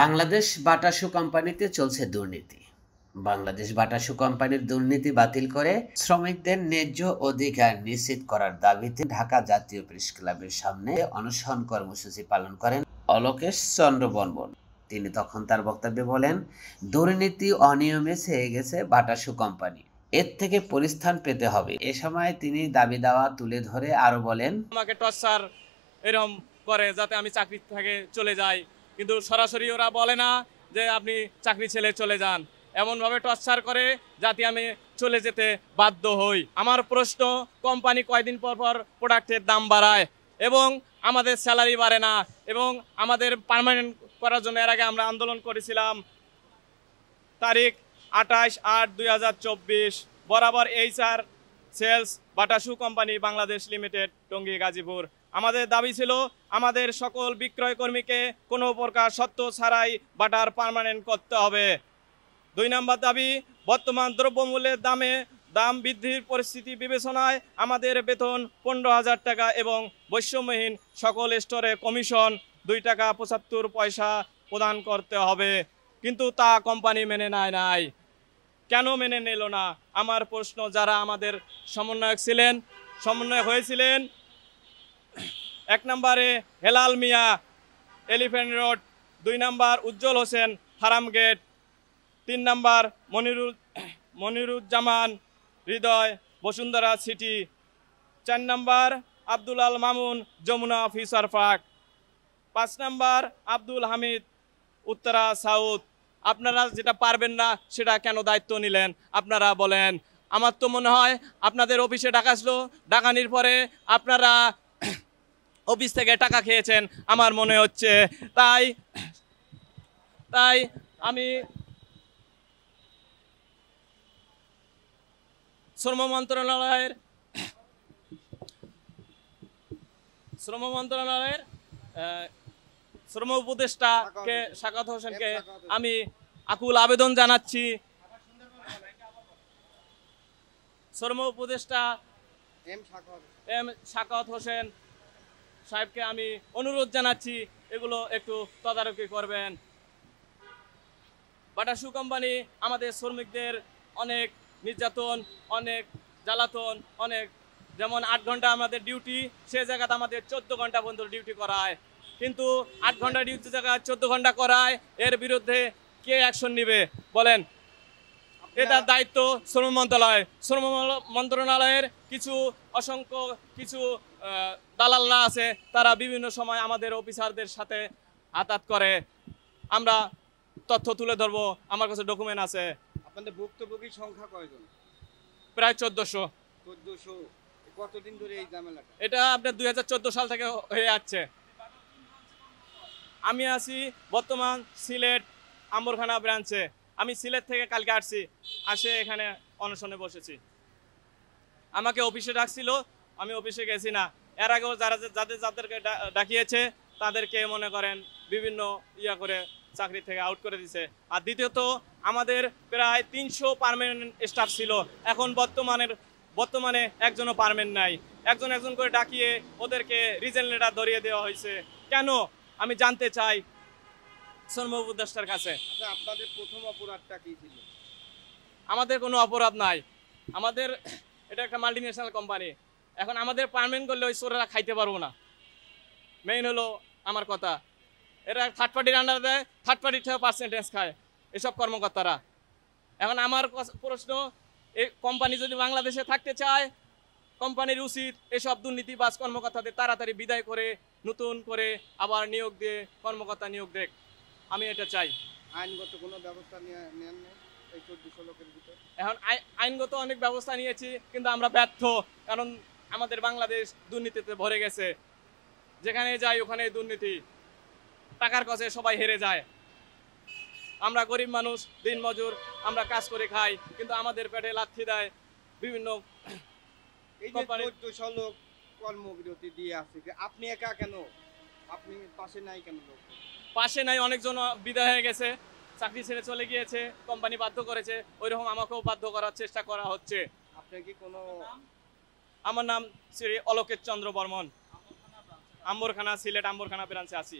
বাংলাদেশ বাটা শু কোম্পানিতে চলছে দুর্নীতি। বাংলাদেশ বাটা শু কোম্পানির দুর্নীতি বাতিল করে শ্রমিকদের ন্যায্য অধিকার নিশ্চিত করার দাবিতে ঢাকা জাতীয় প্রেস ক্লাবের সামনে অনশন কর্মসূচি পালন করেন অলোকেশ চন্দ্র বর্মন। তিনি তখন তার বক্তব্যে বলেন, দুর্নীতি অনিয়মে ছেয়ে গেছে বাটা শু কোম্পানি, এর থেকে পরিত্রাণ পেতে হবে। এ সময় তিনি দাবি দাওয়া তুলে ধরে আরো বলেন, আমাকে টর্চার এরকম করে যাতে আমি চাকরি থেকে চলে যাই, কিন্তু সরাসরি ওরা বলে না যে আপনি চাকরি ছেড়ে চলে যান, এমনভাবে টর্চার করে যাতে আমি চলে যেতে বাধ্য হই। আমার প্রশ্ন, কোম্পানি কয়দিন পর পর প্রোডাক্টের দাম বাড়ায় এবং আমাদের স্যালারি বাড়ে না, এবং আমাদের পার্মানেন্ট করার জন্য এর আগে আমরা আন্দোলন করেছিলাম তারিখ 28/8/2024 বরাবর HR সেলস বাটা শু কোম্পানি বাংলাদেশ লিমিটেড, টঙ্গী, গাজীপুর। আমাদের দাবি ছিল আমাদের সকল বিক্রয় কর্মীকে কোনো প্রকার শর্ত ছাড়াই বাটার পার্মানেন্ট করতে হবে। 2 নম্বর দাবি, বর্তমান দ্রব্যমূল্যের দাম বৃদ্ধির পরিস্থিতি বিবেচনায় আমাদের বেতন 15,000 টাকা এবং বৈষম্যহীন সকল স্টোরে কমিশন 2 টাকা 75 পয়সা প্রদান করতে হবে, কিন্তু তা কোম্পানি মেনে নেয় নাই। কেন মেনে নিল না? আমার প্রশ্ন, যারা আমাদের সমন্বয়ক হয়েছিলেন, 1 নম্বরে হেলাল মিয়া, এলিফ্যান্ট রোড, 2 নম্বর উজ্জ্বল হোসেন, ফার্ম গেট, 3 নম্বর মনিরুজ্জামান হৃদয়, বসুন্ধরা সিটি, 4 নম্বর আব্দুল আল মামুন, যমুনা ফিউচার পার্ক, 5 নম্বর আব্দুল হামিদ, উত্তরা সাউথ। আপনারা যেটা পারবেন না সেটা কেন দায়িত্ব নিলেন আপনারা বলেন। আমার তো মনে হয় আপনাদের অফিসে ডাকাসলো, ডাকানির পরে আপনারা অফিস থেকে টাকা খেয়েছেন আমার মনে হচ্ছে। তাই আমি শ্রম মন্ত্রণালয়ের শ্রম উপদেষ্টাকে, সাকাত হোসেনকে আমি আকুল আবেদন জানাচ্ছি, শ্রম উপদেষ্টা এম সাকাত হোসেন সাহেবকে আমি অনুরোধ জানাচ্ছি এগুলো একটু তদারকি করবেন। বাটা শু কোম্পানি আমাদের শ্রমিকদের অনেক নির্যাতন, অনেক জ্বালাতন, অনেক, যেমন 8 ঘন্টা আমাদের ডিউটি, সে জায়গাতে আমাদের 14 ঘন্টা পর্যন্ত ডিউটি করায়, কিন্তু 8 ঘন্টা ডিউটি জায়গায় 14 ঘন্টা করায়, এর বিরুদ্ধে কে অ্যাকশন নেবে বলেন? এটার দায়িত্ব শ্রম মন্ত্রণালয়ের অসংখ্য কিছু দালালরা আছে, তারা বিভিন্ন সময় আমাদের অফিসারদের সাথে আঘাত করে। আমরা তথ্য তুলে ধরবো, আমার কাছে ডকুমেন্ট আছে। আপনাদের ভুক্তভোগীর সংখ্যা কয়জন? প্রায় 1400। কতদিন ধরে এই ঝামেলাটা? এটা আপনার 2014 সাল থেকে হয়ে যাচ্ছে। আমি আছি বর্তমান সিলেট আম্বরখানা ব্রাঞ্চে। আমি সিলেট থেকে কালকে আসে এখানে অনশনে বসেছি। আমাকে অফিসে ডাকছিল, আমি অফিসে গেছি না। এর আগেও যাদেরকে ডাকিয়েছে তাদেরকে মনে করেন বিভিন্ন করে চাকরি থেকে আউট করে দিছে। আর দ্বিতীয়ত, আমাদের প্রায় 300 পার্মানেন্ট স্টাফ ছিল, এখন বর্তমানে একজনও পার্মানেন্ট নাই। একজন করে ডাকিয়ে ওদেরকে রিজেন লেটার ধরিয়ে দেওয়া হয়েছে। কেন আমি জানতে চাই শ্রম উপদেষ্টার কাছে। আচ্ছা, আপনাদের প্রথম অপরাধটা কি ছিল? আমাদের কোনো অপরাধ নাই। আমাদের এটা একটা মাল্টিন্যাশনাল কোম্পানি। এখন আমাদের পার্মানেন্ট করলে ওই চোরেরা খাইতে পারবো না। মেইন হলো আমার কথা, এরা থার্ড পার্টির আন্ডার দেয়, থার্ড পার্টির থেকে পার্সেন্টেজ খায় এসব কর্মকর্তারা। এখন আমার প্রশ্ন, এই কোম্পানি যদি বাংলাদেশে থাকতে চায়, কোম্পানির উচিত এসব দুর্নীতিবাজ কর্মকর্তাদের তাড়াতাড়ি বিদায় করে নতুন করে আবার নিয়োগ দিয়ে কর্মকর্তা নিয়োগ দেখ। আমি এটা চাই। আইনগত কোনো ব্যবস্থা নেন না এই 1400 লোকের ভিতর? এখন আইনগত অনেক ব্যবস্থা নিয়েছি, কিন্তু আমরা ব্যর্থ। কারণ আমাদের বাংলাদেশ দুর্নীতিতে ভরে গেছে, যেখানে যাই ওখানে দুর্নীতি, টাকার কাছে সবাই হেরে যায়। আমরা গরিব মানুষ, দিন মজুর, আমরা কাজ করে খাই, কিন্তু আমাদের পেটে লাথি দেয় বিভিন্ন কোম্পানি। 1400 লোক কর্মবিরতি দিয়ে আছে, আপনি একা কেন? আপনি পাশে নাই কেন? লোক পাশে নাই, অনেকজন বিদায় হয়ে গেছে, চাকরি ছেড়ে চলে গিয়েছে, কোম্পানি বাধ্য করেছে, ওইরকম আমাকেও বাধ্য করার চেষ্টা করা হচ্ছে। আপনার কি কোনো? আমার নাম শ্রী অলোকেশ চন্দ্র বর্মন, আম্বরখানা, সিলেট আম্বরখানা ব্রাঞ্চে আছি।